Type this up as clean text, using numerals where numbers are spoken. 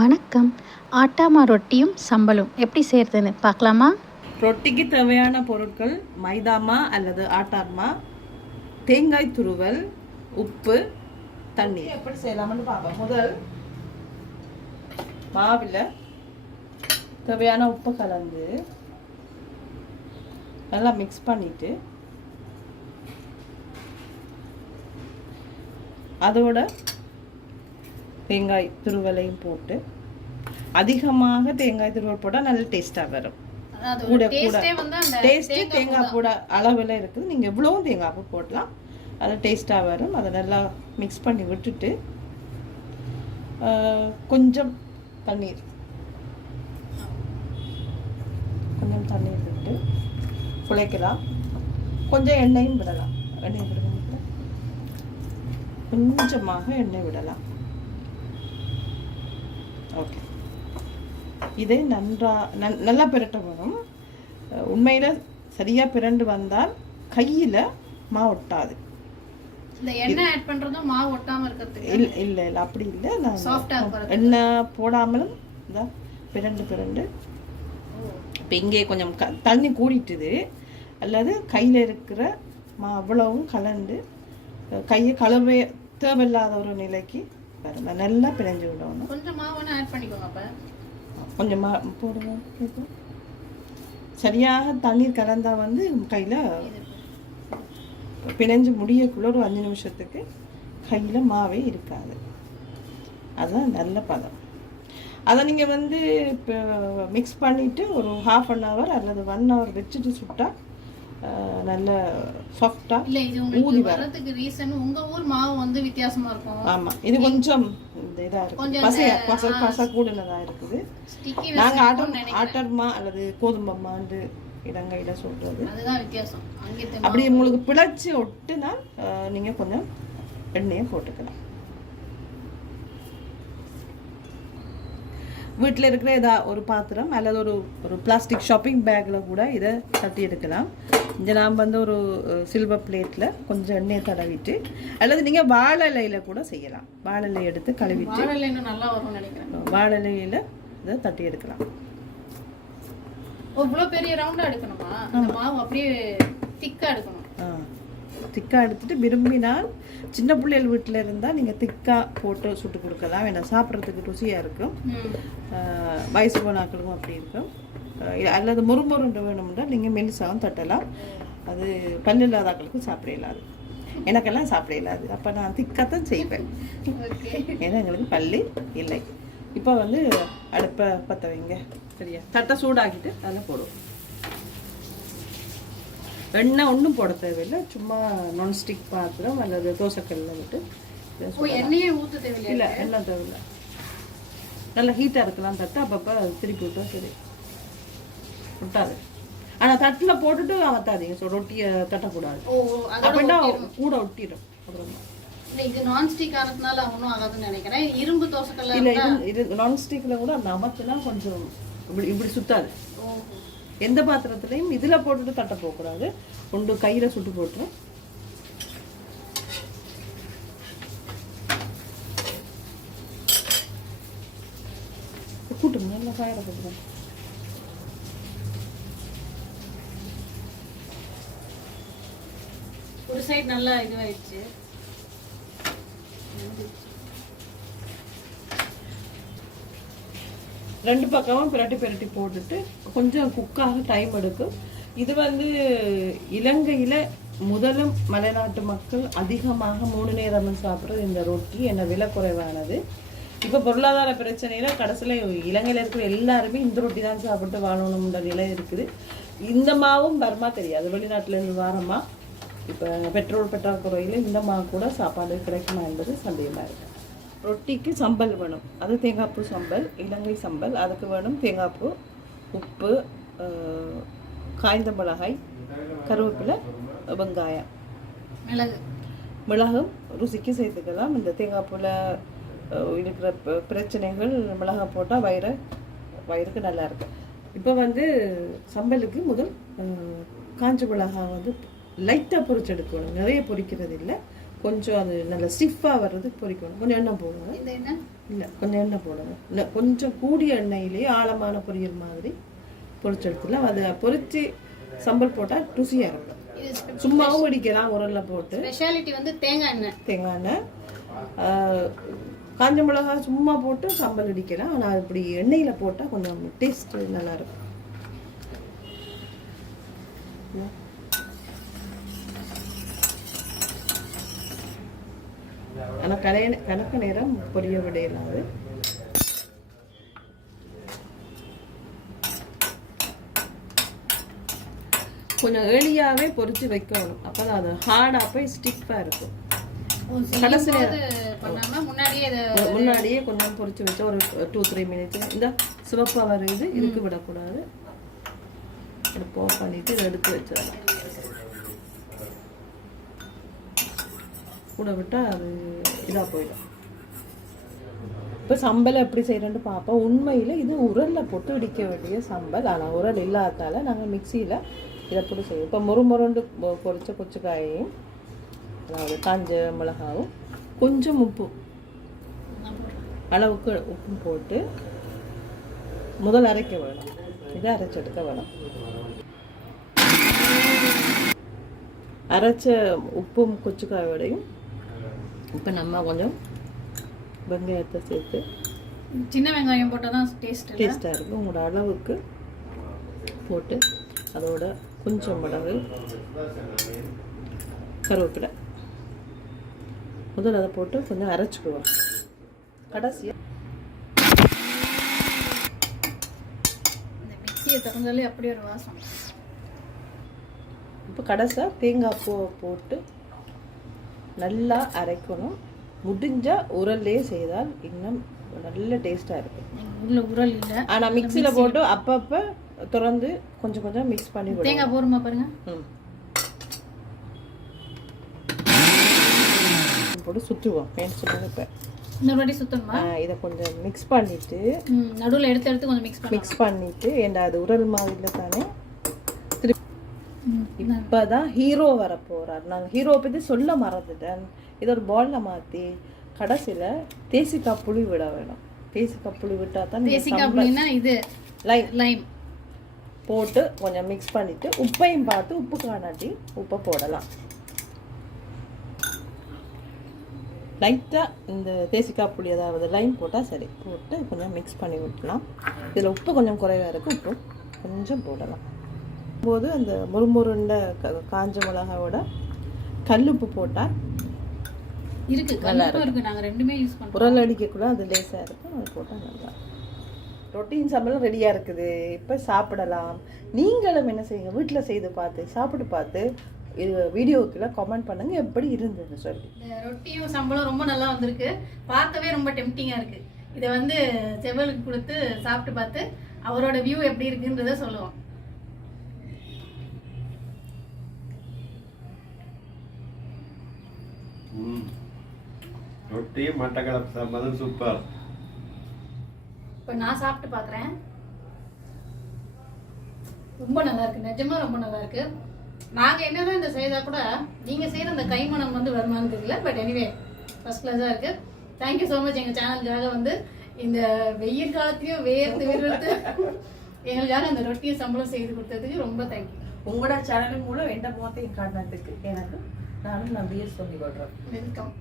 வணக்கம். ஆட்டாமா ரொட்டியும் சம்பலும் எப்படி செய்கிறதுன்னு பார்க்கலாமா? ரொட்டிக்கு தேவையான பொருட்கள் மைதாமா அல்லது ஆட்டாமா, தேங்காய் துருவல், உப்பு, தண்ணி. எப்படி செய்யலாம்னு பார்ப்போம். முதல் மாவில் தேவையான உப்பு கலந்து நல்லா மிக்ஸ் பண்ணிட்டு அதோட தேங்காய் துருவலையும் போட்டு, அதிகமாக தேங்காய் துருவல் போட்டால் நல்ல டேஸ்ட்டாக வரும். கூட கூட டேஸ்ட்டு தேங்காய் போட அளவில் இருக்குது. நீங்கள் எவ்வளவும் தேங்காய் பூ போடலாம், அது டேஸ்ட்டாக வரும். அதை நல்லா மிக்ஸ் பண்ணி விட்டுட்டு கொஞ்சம் தண்ணீர் விட்டு குழைக்கலாம். கொஞ்சம் எண்ணெயும் விடலாம். எண்ணெய் விடலாம், கொஞ்சமாக எண்ணெய் விடலாம். ஓகே, இதை நல்லா பிரட்ட வரும். உண்மையில் சரியாக பிரண்டு வந்தால் கையில் மாவு ஒட்டாது. இல்லை அப்படி இல்லை. நான் எண்ணெய் போடாமலும் இந்த பிரண்டு இப்போ இங்கே கொஞ்சம் தண்ணி கூடிட்டுது, அல்லது கையில் இருக்கிற அவ்வளவும் கலந்து கையை கழுவே தேவையில்லாத ஒரு நிலைக்கு நல்லா பிணைஞ்சு விடணும். கொஞ்சம் மாவு ஆட் பண்ணிக்கோங்க. அப்போ கொஞ்சம் போடுவோம். சரியாக தண்ணீர் கலந்தால் வந்து கையில் பிணைஞ்சு முடியக்குள்ள ஒரு 5 நிமிஷத்துக்கு கையில் மாவே இருக்காது. அதுதான் நல்ல பதம். அதை நீங்கள் வந்து இப்போ மிக்ஸ் பண்ணிவிட்டு ஒரு 1/2 hour அல்லது 1 hour வச்சுட்டு சுட்டால் நல்ல சாஃப்டா ஊதி வரதுக்கு ரீசன் உங்க ஊர் மாவு வந்து வித்தியாசமா இருக்கும். ஆமா, இது கொஞ்சம் இதா இருக்கு, பச கூடுனதா இருக்குது. நாங்க ஆட்டர்மா அல்லது கோதுமைமாண்டு இடங்கையில சொல்றது, அதுதான் வித்தியாசம். அப்படி உங்களுக்கு பிழைச்சி ஒட்டுனா நீங்க கொஞ்சம் எண்ணெயை போட்டுக்கலாம். வீட்டில் இருக்கிற ஒரு பாத்திரம் அல்லது ஒரு பிளாஸ்டிக் ஷாப்பிங் பேக்கில் கூட இதை தட்டி எடுக்கலாம். இங்கே நாம் வந்து ஒரு சில்வர் பிளேட்டில் கொஞ்சம் எண்ணெயை தடவிட்டு, அல்லது நீங்கள் வாழை இலையில் கூட செய்யலாம். வாழை இலை எடுத்து கழுவிட்டு, நல்லா வரும்னு நினைக்கிறேன், வாழை இலையில் இதை தட்டி எடுக்கலாம். இவ்வளோ பெரிய ரவுண்டாக எடுக்கணுமா? மாவு அப்படியே திக்காக எடுக்கணும். திக்காக எடுத்துட்டு விரும்பினால் சின்ன பிள்ளைகள் வீட்டில் இருந்தால் நீங்கள் திக்காக போட்டு சுட்டு கொடுக்கலாம். ஏன்னா சாப்பிட்றதுக்கு ருசியாக இருக்கும். வயசு போனாக்களுக்கும் அப்படி இருக்கும். அல்லது முறுமுறுண்டு வேணும்னா நீங்கள் மெலிசாவும் தட்டலாம். அது பல்லு இல்லாதாக்களுக்கும் சாப்பிட இல்லாது, எனக்கெல்லாம் சாப்பிட இல்லாது. அப்போ நான் திக்காகத்தான் செய்வேன், ஏன்னா எங்களுக்கு பல்லு இல்லை. இப்போ வந்து அடுப்பை பற்ற வைங்க. சரியா, தட்டை சூடாக்கிட்டு அதில் போடுவோம். எண்ணெய் ஒன்றும் போட தேவையில்லை, சும்மா நான்ஸ்டிக் பாத்திரம் அல்லது தோசைக்கல்ல விட்டு எண்ணெயே ஊற்ற தேவையில்லை. இல்லை, எண்ணெய் தேவையில்லை. நல்லா ஹீட்டாக இருக்கலாம் தட்டு. அப்பப்போ திருப்பி விட்டா சரி, விட்டாது. ஆனால் தட்டில் போட்டுட்டு அமர்த்தாதீங்க. ஸோ ரொட்டியை தட்டக்கூடாது, அப்படின்னா கூட ஒட்டிடும். அப்புறமா இது நான்ஸ்டிக் ஆனதுனால ஒன்றும் ஆகாதுன்னு நினைக்கிறேன். இரும்பு தோசைக்கல்ல இல்லை, இது நான்ஸ்டிக்கில் கூட அந்த அமர்த்தினா கொஞ்சம் இப்படி சுத்தாது. எந்த பாத்திரத்துலையும் இதில் போட்டுட்டு தட்ட போகக்கூடாது. ஒன்று கையில் சுட்டு போட்டுரும். கூட்டுங்க, நல்லா ஃபயரை போட்டுருங்க. ஒரு சைடு நல்லா இதுவாயிடுச்சு. ரெண்டு பக்கமும் பிரட்டி போட்டுட்டு கொஞ்சம் குக்காக டைம் எடுக்கும். இது வந்து இலங்கையில் முதலும் மலைநாட்டு மக்கள் அதிகமாக 3 நேரமும் சாப்பிட்றது இந்த ரொட்டி. என்ன விலை குறைவானது. இப்போ பொருளாதார பிரச்சனையில் கடைசியில் இலங்கையில் இருக்கிற எல்லாருமே இந்த ரொட்டி தான் சாப்பிட்டு வாழணுன்ற நிலை இருக்குது. இந்த மாவும் பர்மா தெரியாது, வெளிநாட்டிலேருந்து வாரமா. இப்போ பெட்ரோல் பற்றாக்குறையில் இந்த மாவு கூட சாப்பாடு கிடைக்குமா என்பது சந்தேகமாக இருக்குது. ரொட்டிக்கு சம்பல் வேணும். அது தேங்காய்ப்பூ சம்பல், இலங்கை சம்பல். அதுக்கு வேணும் தேங்காய்ப்பூ, உப்பு, காய்ந்த மிளகாய், கருவேப்பிலை, வெங்காயம், மிளகும் ருசிக்கு சேர்த்துக்கலாம். இந்த தேங்காய்ப்பூவில் இருக்கிற பிரச்சனைகள் மிளகாய் போட்டால் வயிறுக்கு நல்லா இருக்கும். இப்போ வந்து சம்பலுக்கு முதல் காஞ்ச மிளகாய் வந்து லைட்டாக பொரிச்சு எடுக்கணும். நிறைய பொரிக்கிறது இல்லை, கொஞ்சம் அது நல்லா ஸ்டிஃபாக வர்றதுக்கு பொரிக்கணும். கொஞ்சம் எண்ணெய் போடுவோம். இல்லை கொஞ்சம் எண்ணெய் போடணும். இல்லை கொஞ்சம் கூடிய எண்ணெயிலேயே ஆழமான பொரியல் மாதிரி பொரிச்சு எடுத்துலாம். அதை பொரிச்சு சம்பல் போட்டால் ருசியாக இருக்கும். சும்மாவும் அடிக்கலாம் உரலில் போட்டு. ஸ்பெஷாலிட்டி வந்து தேங்காய் எண்ணெய் காஞ்ச மிளகாய் சும்மா போட்டு சம்பல் அடிக்கலாம். ஆனால் இப்படி எண்ணெயில் போட்டால் கொஞ்சம் டேஸ்ட் நல்லாயிருக்கும். ஆனால் கணக்கு நேரம் பொரிய விடையலாம். அது கொஞ்சம் ஏர்லியாகவே பொரிச்சு வைக்கணும். அப்போ தான் அது ஹார்டாக போய் ஸ்டிஃபாக இருக்கும். கடைசி முன்னாடியே கொஞ்சம் பொரிச்சு வச்சா ஒரு 2-3 மினிட்ஸ் இந்த சிவப்பாக வருது இதுக்கு விடக்கூடாது. போ பண்ணிட்டு இதை எடுத்து வச்சிடலாம். கூட விட்டால் அது இதாக போயிடும். இப்போ சம்பல் எப்படி செய்கிறேன்னு பார்ப்போம். உண்மையில் இது உரலில் போட்டு இடிக்க வேண்டிய சம்பல். ஆனால் உரல் இல்லாதால நாங்கள் மிக்சியில் இதை போட்டு செய்வோம். இப்போ முருண்டு பொரிச்ச கொச்சுக்காயையும் அதாவது காஞ்ச மிளகாவும் கொஞ்சம் உப்பு அளவுக்கு உப்பு போட்டு முதல் அரைக்க வேணும். இதை அரைச்செடுக்க வேணும். அரைச்ச உப்பும் கொச்சுக்காயோடையும் இப்போ நம்ம கொஞ்சம் வெங்காயத்தை சேர்த்து சின்ன வெங்காயம் போட்டால் தான் டேஸ்ட்டாக இருக்கும். உங்களோட அளவுக்கு போட்டு அதோட கொஞ்சம் மிளகு கருவேப்பிலை முதல்ல அதை போட்டு கொஞ்சம் அரைச்சிக்குவோம். கடைசியாக மிக்சியை திறந்தாலே அப்படி ஒரு வாசம். இப்போ கடைசியாக தேங்காய் பூவை போட்டு நல்லா அரைக்கணும். முடிஞ்சால் உரல்லே செய்தால் இன்னும் நல்ல டேஸ்ட்டாக இருக்கும். உரல் இல்லை, ஆனால் மிக்சியில் போட்டு அப்பப்போ திறந்து கொஞ்சம் கொஞ்சம் மிக்ஸ் பண்ணி தேங்காய் போடுமா பாருங்க. போட்டு சுற்றுவோம். ஏன்னு சொல்லுங்க இப்போ இன்னொரு வாட்டி சுத்தணுமா? இதை கொஞ்சம் மிக்ஸ் பண்ணிட்டு நடுவில் எடுத்து கொஞ்சம் மிக்ஸ் பண்ணிட்டு ஏண்டா அது உரல் மாதிரில தானே திருப்பி. இப்போதான் ஹீரோ வர போறார். நாங்கள் ஹீரோவை பற்றி சொல்ல மறந்துட்டேன். இதை ஒரு பாலில் மாற்றி கடைசியில் தேசிக்காய் புளி விட வேணும். தேசிக்காய் புளி விட்டால் தான் இது லைம் போட்டு கொஞ்சம் மிக்ஸ் பண்ணிட்டு உப்பையும் பார்த்து உப்பு காணாட்டி உப்பை போடலாம். லைட்டாக இந்த தேசிக்காய் புளி அதாவது லைம் போட்டால் சரி. போட்டு கொஞ்சம் மிக்ஸ் பண்ணி விட்டுலாம். இதில் உப்பு கொஞ்சம் குறைவாக இருக்குது, உப்பு கொஞ்சம் போடலாம். போது அந்த முறுமுருண்ட காஞ்ச மிளகாவோட கல்லுப்பு போட்டால் நல்லா இருக்கும். நாங்கள் ரெண்டுமே யூஸ் பண்ணுறோம். உரல் அடிக்கக்குள்ள அது லேசாக இருக்கும். அது போட்டால் நல்லா. ரொட்டின் சம்பளம் ரெடியாக இருக்குது. இப்போ சாப்பிடலாம். நீங்களும் என்ன செய்யுங்க, வீட்டில் செய்து பார்த்து சாப்பிட்டு பார்த்து இது வீடியோக்குள்ள கமெண்ட் பண்ணுங்க எப்படி இருந்ததுன்னு சொல்லி. ரொட்டியும் சம்பளம் ரொம்ப நல்லா வந்திருக்கு. பார்க்கவே ரொம்ப டெம்டிங்காக இருக்கு. இதை வந்து செவலுக்கு கொடுத்து சாப்பிட்டு பார்த்து அவரோட வியூ எப்படி இருக்குன்றத சொல்லுவோம். ரொட்டி மட்டக்களப்பு சம்பளம் சூப்பர். இப்போ நான் சாப்பிட்டு பார்க்குறேன். ரொம்ப நல்லா இருக்கு, நிஜமா ரொம்ப நல்லா இருக்கு. நாங்கள் என்னதான் இந்த செய்தா கூட நீங்கள் செய்கிற அந்த கைமணம் வந்து வருமானு தெரியல. பட் எனிவே ஃபர்ஸ்ட் கிளாஸாக இருக்கு. தேங்க்யூ ஸோ மச் எங்கள் சேனலுக்காக வந்து இந்த வெயில் காலத்தையும் விறுவிறுத்து எங்களுக்காக அந்த ரொட்டியை சம்பளம் செய்து கொடுத்ததுக்கு ரொம்ப தேங்க்யூ. உங்களோட சேனலும் கூட எந்த முகத்தையும் காட்டினதுக்கு எனக்கு நானும் நம்பியே சொல்லி கொடுறேன். வெல்கம்.